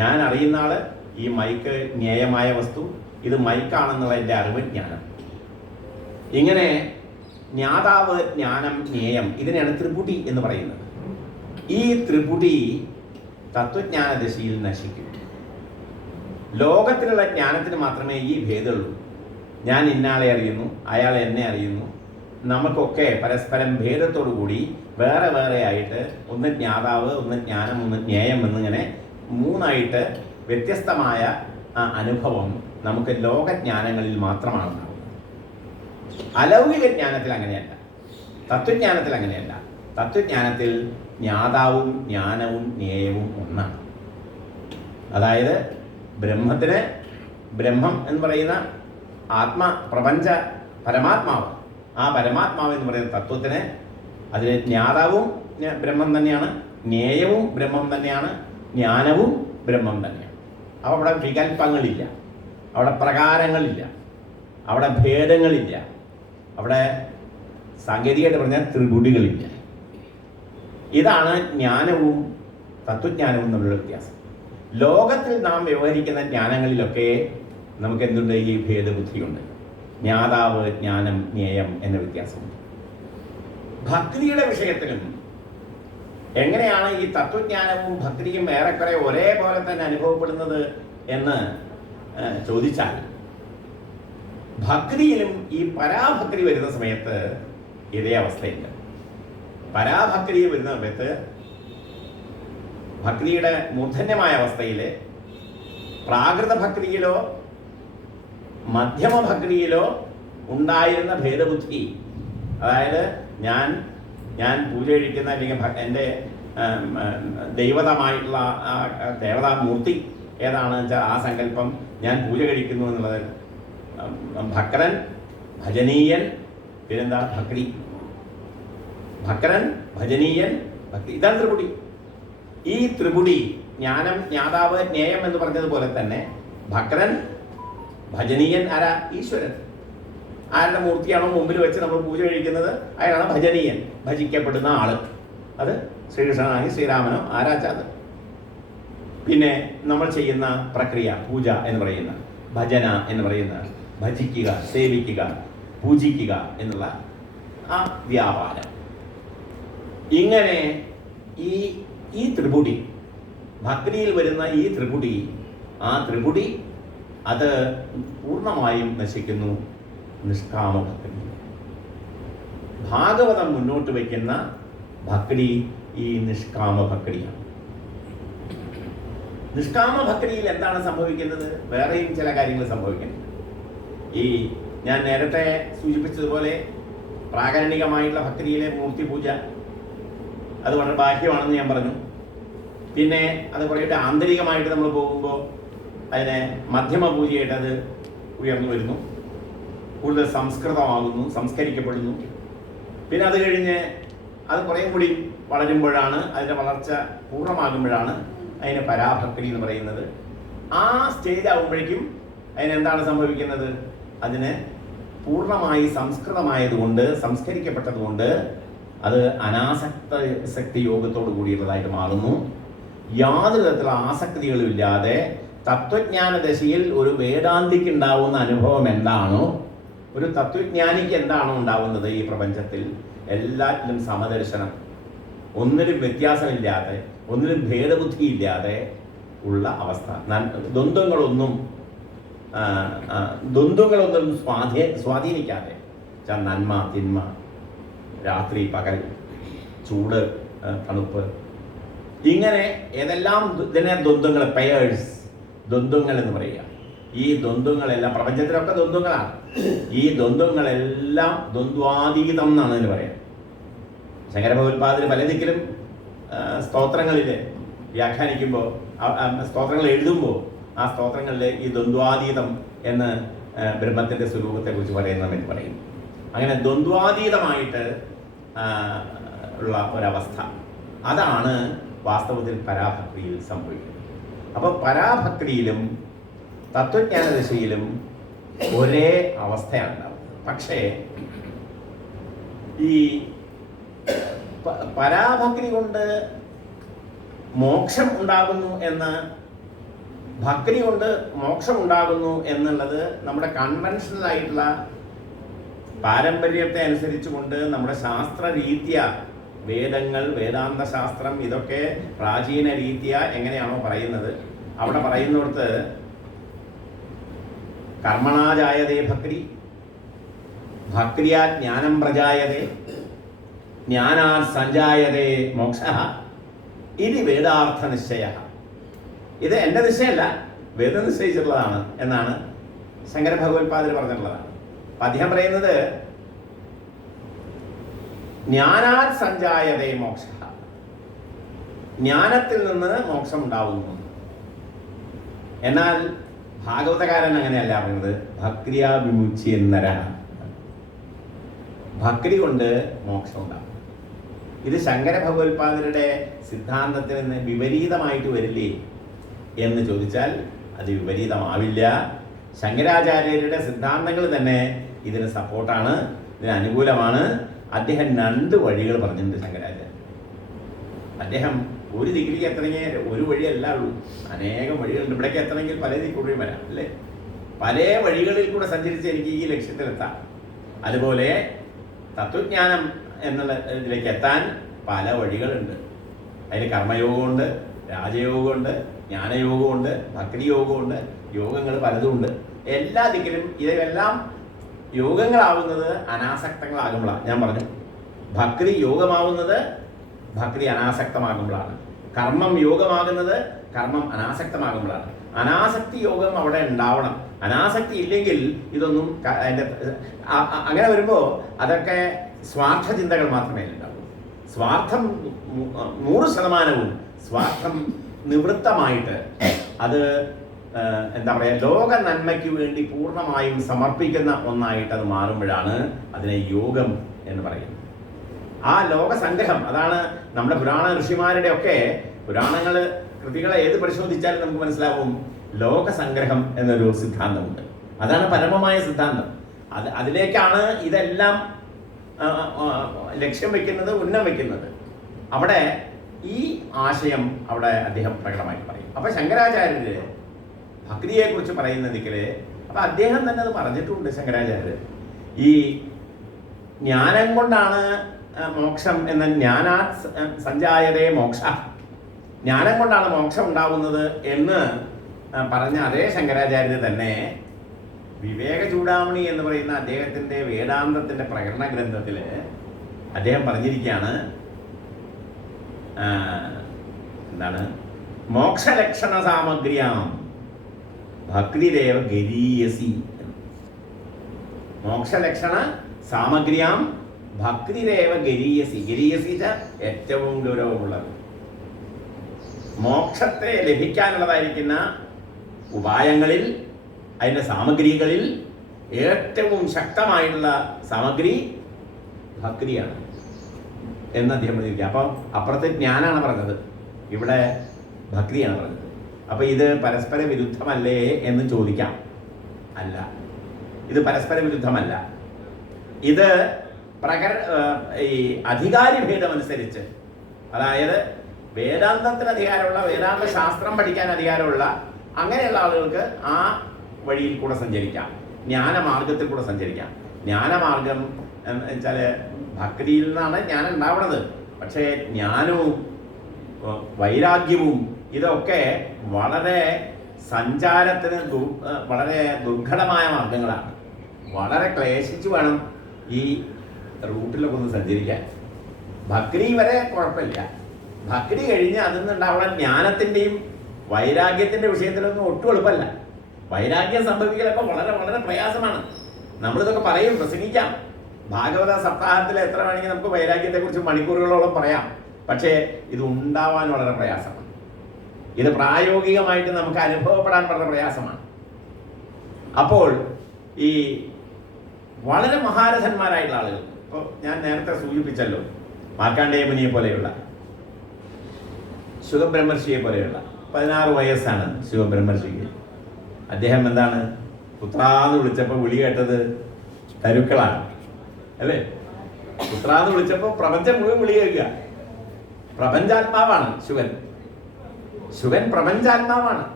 ഞാൻ അറിയുന്ന ആള് ഈ മൈക്ക് ജ്ഞേയമായ വസ്തു, ഇത് മൈക്കാണെന്നുള്ള എൻ്റെ അറിവ് ജ്ഞാനം. ഇങ്ങനെ ജ്ഞാതാവ്, ജ്ഞാനം, ജ്ഞേയം, ഇതിനെയാണ് ത്രിപുടി എന്ന് പറയുന്നത്. ഈ ത്രിപുടി തത്വജ്ഞാന ദശയിൽ നശിക്കും. ലോകത്തിലുള്ള ജ്ഞാനത്തിന് മാത്രമേ ഈ ഭേദമുള്ളൂ. ഞാൻ ഇന്നയാളെ അറിയുന്നു, അയാൾ എന്നെ അറിയുന്നു. നമുക്കൊക്കെ പരസ്പരം ഭേദത്തോടു കൂടി വേറെ വേറെ ആയിട്ട് ഒന്ന് ജ്ഞാതാവ്, ഒന്ന് ജ്ഞാനം, ഒന്ന് ജ്ഞേയം എന്നിങ്ങനെ മൂന്നായിട്ട് വ്യത്യസ്തമായ അനുഭവം നമുക്ക് ലോകജ്ഞാനങ്ങളിൽ മാത്രമാണ് ഉണ്ടാവുന്നത്. അലൗകിക ജ്ഞാനത്തിൽ അങ്ങനെയല്ല, തത്വജ്ഞാനത്തിൽ അങ്ങനെയല്ല. തത്വജ്ഞാനത്തിൽ ജ്ഞാതാവും ജ്ഞാനവും ജ്ഞേയവും ഒന്നാണ്. അതായത് ബ്രഹ്മത്തിന്, ബ്രഹ്മം എന്ന് പറയുന്ന പ്രപഞ്ച പരമാത്മാവ്, ആ പരമാത്മാവ് എന്ന് പറയുന്ന തത്വത്തിന് അതിന് ജ്ഞാതാവും ബ്രഹ്മം തന്നെയാണ്, ജ്ഞേയവും ബ്രഹ്മം തന്നെയാണ്, ജ്ഞാനവും ബ്രഹ്മം തന്നെയാണ്. അപ്പോൾ അവിടെ വികല്പങ്ങളില്ല, അവിടെ പ്രകാരങ്ങളില്ല, അവിടെ ഭേദങ്ങളില്ല, അവിടെ സാങ്കേതികമായിട്ട് പറഞ്ഞാൽ ത്രിപുടികളില്ല. ഇതാണ് ജ്ഞാനവും തത്വജ്ഞാനവും തമ്മിലുള്ള വ്യത്യാസം. ലോകത്തിൽ നാം വ്യവഹരിക്കുന്ന ജ്ഞാനങ്ങളിലൊക്കെ നമുക്ക് എന്തുണ്ട്? ഈ ഭേദബുദ്ധിയുണ്ട്. ജ്ഞാതാവ്, ജ്ഞാനം, ജ്ഞേയം എന്ന വ്യത്യാസമുണ്ട്. ഭക്തിയുടെ വിഷയത്തിലും എങ്ങനെയാണ് ഈ തത്വജ്ഞാനവും ഭക്തിയും ഏറെക്കുറെ ഒരേപോലെ തന്നെ അനുഭവപ്പെടുന്നത് എന്ന് ചോദിച്ചാൽ, ഭക്തിയിലും ഈ പരാഭക്തി വരുന്ന സമയത്ത് ഇതേ അവസ്ഥയുണ്ട്. പരാഭക്തി വരുന്ന സമയത്ത് ഭക്തിയുടെ മൂർധന്യമായ അവസ്ഥയിൽ പ്രാകൃത ഭക്തിയിലോ മധ്യമ ഭക്തിയിലോ ഉണ്ടായിരുന്ന ഭേദബുദ്ധി, അതായത് ഞാൻ പൂജ കഴിക്കുന്ന അല്ലെങ്കിൽ എൻ്റെ ദൈവതമായിട്ടുള്ള ദേവതാമൂർത്തി ഏതാണെന്ന് വെച്ചാൽ ആ സങ്കല്പം ഞാൻ പൂജ കഴിക്കുന്നു എന്നുള്ളത് ഭക്രൻ, ഭജനീയൻ, പിന്നെന്താ ഭക്തി. ഭക്രൻ, ഭജനീയൻ, ഭക്തി, ഇതാണ് ത്രിപുടി. ഈ ത്രിപുടി ജ്ഞാനം, ജ്ഞാതാവ്, ജ്ഞേയം എന്ന് പറഞ്ഞതുപോലെ തന്നെ ഭക്രൻ, ഭജനീയൻ ആരാ? ഈശ്വരൻ. ആരുടെ മൂർത്തിയാണോ മുമ്പിൽ വെച്ച് നമ്മൾ പൂജ കഴിക്കുന്നത് അയാളാണ് ഭജനീയൻ, ഭജിക്കപ്പെടുന്ന ആള്. അത് ശ്രീകൃഷ്ണനാണെങ്കിൽ ശ്രീരാമനോ ആരാച്ചാത്. പിന്നെ നമ്മൾ ചെയ്യുന്ന പ്രക്രിയ പൂജ എന്ന് പറയുന്ന, ഭജന എന്ന് പറയുന്ന, ഭജിക്കുക, സേവിക്കുക, പൂജിക്കുക എന്നുള്ള ആ വ്യാപാരം. ഇങ്ങനെ ഈ ത്രിപുടി, ഭക്തിയിൽ വരുന്ന ഈ ത്രിപുടി, ആ ത്രിപുടി അത് പൂർണ്ണമായും നശിക്കുന്നു നിഷ്കാമ ഭക്തി. ഭാഗവതം മുന്നോട്ട് വയ്ക്കുന്ന ഭക്തി ഈ നിഷ്കാമ ഭക്തിയാണ്. നിഷ്കാമ ഭക്തിയിൽ എന്താണ് സംഭവിക്കുന്നത്? വേറെയും ചില കാര്യങ്ങൾ സംഭവിക്കുന്നുണ്ട്. ഈ ഞാൻ നേരത്തെ സൂചിപ്പിച്ചതുപോലെ പ്രാകരണികമായിട്ടുള്ള ഭക്തിയിലെ മൂർത്തി പൂജ അത് വളരെ ബാഹ്യമാണെന്ന് ഞാൻ പറഞ്ഞു. പിന്നെ അത് കുറേയിട്ട് ആന്തരികമായിട്ട് നമ്മൾ പോകുമ്പോൾ അതിനെ മധ്യമ പൂജയായിട്ട് അത് ഉയർന്നു വരുന്നു, കൂടുതൽ സംസ്കൃതമാകുന്നു, സംസ്കരിക്കപ്പെടുന്നു. പിന്നെ അത് കഴിഞ്ഞ് അത് കുറേ കൂടി വളരുമ്പോഴാണ്, അതിൻ്റെ വളർച്ച പൂർണ്ണമാകുമ്പോഴാണ് അതിന് പരാഭക്തി എന്ന് പറയുന്നത്. ആ സ്റ്റേജ് ആകുമ്പോഴേക്കും അതിനെന്താണ് സംഭവിക്കുന്നത്? അതിന് പൂർണ്ണമായി സംസ്കൃതമായതുകൊണ്ട്, സംസ്കരിക്കപ്പെട്ടതുകൊണ്ട് അത് അനാസക്തി യോഗത്തോടു കൂടിയുള്ളതായിട്ട് മാറുന്നു. യാതൊരു തരത്തിലുള്ള ആസക്തികളും ഇല്ലാതെ തത്വജ്ഞാന ദശയിൽ ഒരു വേദാന്തിക്ക് ഉണ്ടാവുന്ന അനുഭവം എന്താണോ, ഒരു തത്വജ്ഞാനിക്ക് എന്താണോ ഉണ്ടാവുന്നത് ഈ പ്രപഞ്ചത്തിൽ, എല്ലാറ്റിലും സമദർശനം, ഒന്നിനും വ്യത്യാസമില്ലാതെ, ഒന്നിനും ഭേദബുദ്ധിയില്ലാതെ ഉള്ള അവസ്ഥ. ദ്വന്ദ്ങ്ങളൊന്നും സ്വാധീനിക്കാതെ, നന്മ, തിന്മ, രാത്രി, പകൽ, ചൂട്, തണുപ്പ്, ഇങ്ങനെ ഏതെല്ലാം ഇതിനെ ദ്വന്ദ്ങ്ങൾ, പെയേഴ്സ്, ദ്വന്ദ്ങ്ങൾ എന്ന് പറയുക. ഈ ദ്വന്ദ്ങ്ങളെല്ലാം പ്രപഞ്ചത്തിലൊക്കെ ദ്വന്ദ്ങ്ങളാണ്. ഈ ദ്വന്ദ്ങ്ങളെല്ലാം ദ്വന്ദ്വാതീതം എന്നാണ് ഇതിന് പറയാം. ശങ്കരഭഗവത്പാദര് പല ദിക്കിലും സ്തോത്രങ്ങളിൽ വ്യാഖ്യാനിക്കുമ്പോൾ, സ്തോത്രങ്ങൾ എഴുതുമ്പോൾ ആ സ്തോത്രങ്ങളിൽ ഈ ദ്വന്ദ്വാതീതം എന്ന് ബ്രഹ്മത്തിൻ്റെ സ്വരൂപത്തെക്കുറിച്ച് പറയുന്നതെന്ന് പറയും. അങ്ങനെ ദ്വന്ദ്വാതീതമായിട്ട് ഉള്ള ഒരവസ്ഥ, അതാണ് വാസ്തവത്തിൽ പരാഭക്തിയിൽ സംഭവിക്കുന്നത്. അപ്പോൾ പരാഭക്തിയിലും തത്വജ്ഞാന ദശയിലും ഒരേ അവസ്ഥയാണ് ഉണ്ടാവുന്നത്. പക്ഷേ ഈ പരാഭക്തി കൊണ്ട് മോക്ഷം ഉണ്ടാകുന്നു എന്ന് ഭക്തി കൊണ്ട് മോക്ഷം ഉണ്ടാകുന്നു എന്നുള്ളത് നമ്മുടെ കൺവെൻഷണൽ ആയിട്ടുള്ള പാരമ്പര്യത്തെ അനുസരിച്ചുകൊണ്ട് നമ്മുടെ ശാസ്ത്രരീത്യ വേദങ്ങൾ, വേദാന്ത ശാസ്ത്രം, ഇതൊക്കെ പ്രാചീന രീതിയ എങ്ങനെയാണോ പറയുന്നത്, അവിടെ പറയുന്നിടത്ത് കർമ്മണാജായതേ ഭക്തി, ഭക്തിയാ ജ്ഞാനം പ്രജായതേ, ജ്ഞാനാത് സഞ്ജായതേ മോക്ഷ, ഇത് വേദാർത്ഥ നിശ്ചയ. ഇത് എൻ്റെ നിശ്ചയമല്ല, വേദം നിശ്ചയിച്ചിട്ടുള്ളതാണ് എന്നാണ് ശങ്കര ഭഗവത്പാദർ പറഞ്ഞിട്ടുള്ളതാണ്. അപ്പം അദ്ദേഹം പറയുന്നത് ജ്ഞാനാത് സഞ്ജായതേ മോക്ഷ, ജ്ഞാനത്തിൽ നിന്ന് മോക്ഷം ഉണ്ടാവുന്നു. എന്നാൽ ഭാഗവതകാരൻ അങ്ങനെയല്ല പറയുന്നത്, ഭക്തിയാ വിമുച്യന്നര, ഭക്തി കൊണ്ട് മോക്ഷം ഉണ്ടാകും. ഇത് ശങ്കര ഭഗവത്പാദരുടെ സിദ്ധാന്തത്തിൽ നിന്ന് വിപരീതമായിട്ട് വരില്ലേ എന്ന് ചോദിച്ചാൽ അത് വിപരീതമാവില്ല. ശങ്കരാചാര്യരുടെ സിദ്ധാന്തങ്ങൾ തന്നെ ഇതിന് സപ്പോർട്ടാണ്, ഇതിന് അനുകൂലമാണ്. അദ്ദേഹം 2 വഴികൾ പറഞ്ഞിട്ടുണ്ട് ശങ്കരാചാര്യൻ. അദ്ദേഹം ഒരു ഡിഗ്രിക്ക് എത്തണമെങ്കിൽ ഒരു വഴിയല്ല ഉള്ളൂ, അനേകം വഴികളുണ്ട്. ഇവിടേക്ക് എത്തണമെങ്കിൽ പല ദിക്കുകൂടിയും വരാം അല്ലേ, പല വഴികളിൽ കൂടെ സഞ്ചരിച്ച് എനിക്ക് ഈ ലക്ഷ്യത്തിലെത്താം. അതുപോലെ തത്വജ്ഞാനം എന്നുള്ള ഇതിലേക്ക് എത്താൻ പല വഴികളുണ്ട്. അതിൽ കർമ്മയോഗമുണ്ട്, രാജയോഗമുണ്ട്, ജ്ഞാനയോഗമുണ്ട്, ഭക്തിയോഗമുണ്ട്, യോഗങ്ങൾ പലതുമുണ്ട്. എല്ലാ ദിക്കിലും ഇതെല്ലാം യോഗങ്ങളാവുന്നത് അനാസക്തങ്ങളാകുമ്പോഴാണ്. ഞാൻ പറഞ്ഞു, ഭക്തി യോഗമാവുന്നത് ഭക്തി അനാസക്തമാകുമ്പോഴാണ്. കർമ്മം യോഗമാകുന്നത് കർമ്മം അനാസക്തമാകുമ്പോഴാണ്. അനാസക്തി യോഗം അവിടെ ഉണ്ടാവണം. അനാസക്തി ഇല്ലെങ്കിൽ ഇതൊന്നും അതിൻ്റെ അങ്ങനെ വരുമ്പോൾ അതൊക്കെ സ്വാർത്ഥ ചിന്തകൾ മാത്രമേ ഉണ്ടാവൂ. സ്വാർത്ഥം 100% സ്വാർത്ഥം നിവൃത്തമായിട്ട് അത് എന്താ പറയുക, ലോക നന്മയ്ക്ക് വേണ്ടി പൂർണ്ണമായും സമർപ്പിക്കുന്ന ഒന്നായിട്ട് അത് മാറുമ്പോഴാണ് അതിനെ യോഗം എന്ന് പറയുന്നത്. ആ ലോകസംഗ്രഹം, അതാണ് നമ്മുടെ പുരാണ ഋഷിമാരുടെ ഒക്കെ പുരാണങ്ങൾ കൃതികളെ ഏത് പരിശോധിച്ചാലും നമുക്ക് മനസ്സിലാവും, ലോകസംഗ്രഹം എന്നൊരു സിദ്ധാന്തമുണ്ട്. അതാണ് പരമമായ സിദ്ധാന്തം. അതിലേക്കാണ് ഇതെല്ലാം ലക്ഷ്യം വെക്കുന്നത്, ഉന്നം വെക്കുന്നത്. അവിടെ ഈ ആശയം അവിടെ അദ്ദേഹം പ്രകടമായിട്ട് പറയും. അപ്പൊ ശങ്കരാചാര്യര് ഭക്തിയെക്കുറിച്ച് പറയുന്ന ദിക്കില്, അപ്പൊ അദ്ദേഹം തന്നെ അത് പറഞ്ഞിട്ടുണ്ട്. ശങ്കരാചാര്യര് ഈ ജ്ഞാനം കൊണ്ടാണ് മോക്ഷം എന്ന ജ്ഞാനാ സഞ്ജായതേ മോക്ഷ, ജ്ഞാനം കൊണ്ടാണ് മോക്ഷം ഉണ്ടാവുന്നത് എന്ന് പറഞ്ഞ അതേ ശങ്കരാചാര്യർ തന്നെ വിവേക ചൂടാമണി എന്ന് പറയുന്ന അദ്ദേഹത്തിൻ്റെ വേദാന്തത്തിൻ്റെ പ്രകടന ഗ്രന്ഥത്തിൽ അദ്ദേഹം പറഞ്ഞിരിക്കുകയാണ്, എന്താണ്, മോക്ഷലക്ഷണ സാമഗ്രിയാം ഭക്തിരേവ ഗരീയസി. മോക്ഷലക്ഷണ സാമഗ്രിയാം ഭക്തിരേവ ഗരീയസി. ഗരീയസി ഏറ്റവും ഗൗരവമുള്ളത്, മോക്ഷത്തെ ലഭിക്കാനുള്ളതായിരിക്കുന്ന ഉപായങ്ങളിൽ, അതിൻ്റെ സാമഗ്രികളിൽ ഏറ്റവും ശക്തമായിട്ടുള്ള സാമഗ്രി ഭക്തിയാണ് എന്ന് അദ്ദേഹം പറഞ്ഞിരിക്കുക. അപ്പം അപ്പുറത്ത് ജ്ഞാനാണ് പറഞ്ഞത്, ഇവിടെ ഭക്തിയാണ് പറഞ്ഞത്. അപ്പം ഇത് പരസ്പര വിരുദ്ധമല്ലേ എന്ന് ചോദിക്കാം. അല്ല, ഇത് പരസ്പര വിരുദ്ധമല്ല. ഇത് ഈ അധികാരി ഭേദമനുസരിച്ച്, അതായത് വേദാന്തത്തിന് അധികാരമുള്ള, വേദാന്ത ശാസ്ത്രം പഠിക്കാൻ അധികാരമുള്ള അങ്ങനെയുള്ള ആളുകൾക്ക് ആ വഴിയിൽ കൂടെ സഞ്ചരിക്കാം, ജ്ഞാനമാർഗത്തിൽ കൂടെ സഞ്ചരിക്കാം. ജ്ഞാനമാർഗം എന്ന് വെച്ചാൽ ഭക്തിയിൽ നിന്നാണ് ജ്ഞാനം ഉണ്ടാവുന്നത്. പക്ഷേ ജ്ഞാനവും വൈരാഗ്യവും ഇതൊക്കെ വളരെ സഞ്ചാരത്തിന് വളരെ ദുർഘടമായ മാർഗങ്ങളാണ്. വളരെ ക്ലേശിച്ചു വേണം ഈ റൂട്ടിലൊക്കെ ഒന്ന് സഞ്ചരിക്കാൻ. ഭക്തി വരെ കുഴപ്പമില്ല, ഭക്തി കഴിഞ്ഞ് അതിൽ നിന്നുണ്ടാവുന്ന ജ്ഞാനത്തിൻ്റെയും വൈരാഗ്യത്തിൻ്റെ വിഷയത്തിലൊന്നും ഒട്ടും എളുപ്പമല്ല. വൈരാഗ്യം സംഭവിക്കലൊക്കെ വളരെ വളരെ പ്രയാസമാണ്. നമ്മളിതൊക്കെ പറയും, പ്രസംഗിക്കാം. ഭാഗവത സപ്താഹത്തിൽ എത്ര വേണമെങ്കിൽ നമുക്ക് വൈരാഗ്യത്തെക്കുറിച്ച് മണിക്കൂറുകളോളം പറയാം. പക്ഷേ ഇത് ഉണ്ടാവാൻ വളരെ പ്രയാസമാണ്. ഇത് പ്രായോഗികമായിട്ട് നമുക്ക് അനുഭവപ്പെടാൻ വളരെ പ്രയാസമാണ്. അപ്പോൾ ഈ വളരെ മഹാരഥന്മാരായിട്ടുള്ള ആളുകൾ, ഇപ്പോൾ ഞാൻ നേരത്തെ സൂചിപ്പിച്ചല്ലോ, മാർക്കണ്ഡേയ മുനിയെ പോലെയുള്ള, ശുഖബ്രഹ്മർഷിയെ പോലെയുള്ള, 16 വയസ്സാണ് ശുഖബ്രഹ്മർഷിക്ക്. അദ്ദേഹം എന്താണ്, പുത്രാന്ന് വിളിച്ചപ്പോൾ വിളി കേട്ടത് തരുക്കളാണ് അല്ലേ? പുത്രാന്ന് വിളിച്ചപ്പോൾ പ്രപഞ്ചം മുഴുവൻ വിളി കേൾക്കുക. പ്രപഞ്ചാത്മാവാണ് ശുഗൻ. ശുഗൻ പ്രപഞ്ചാത്മാവാണ്.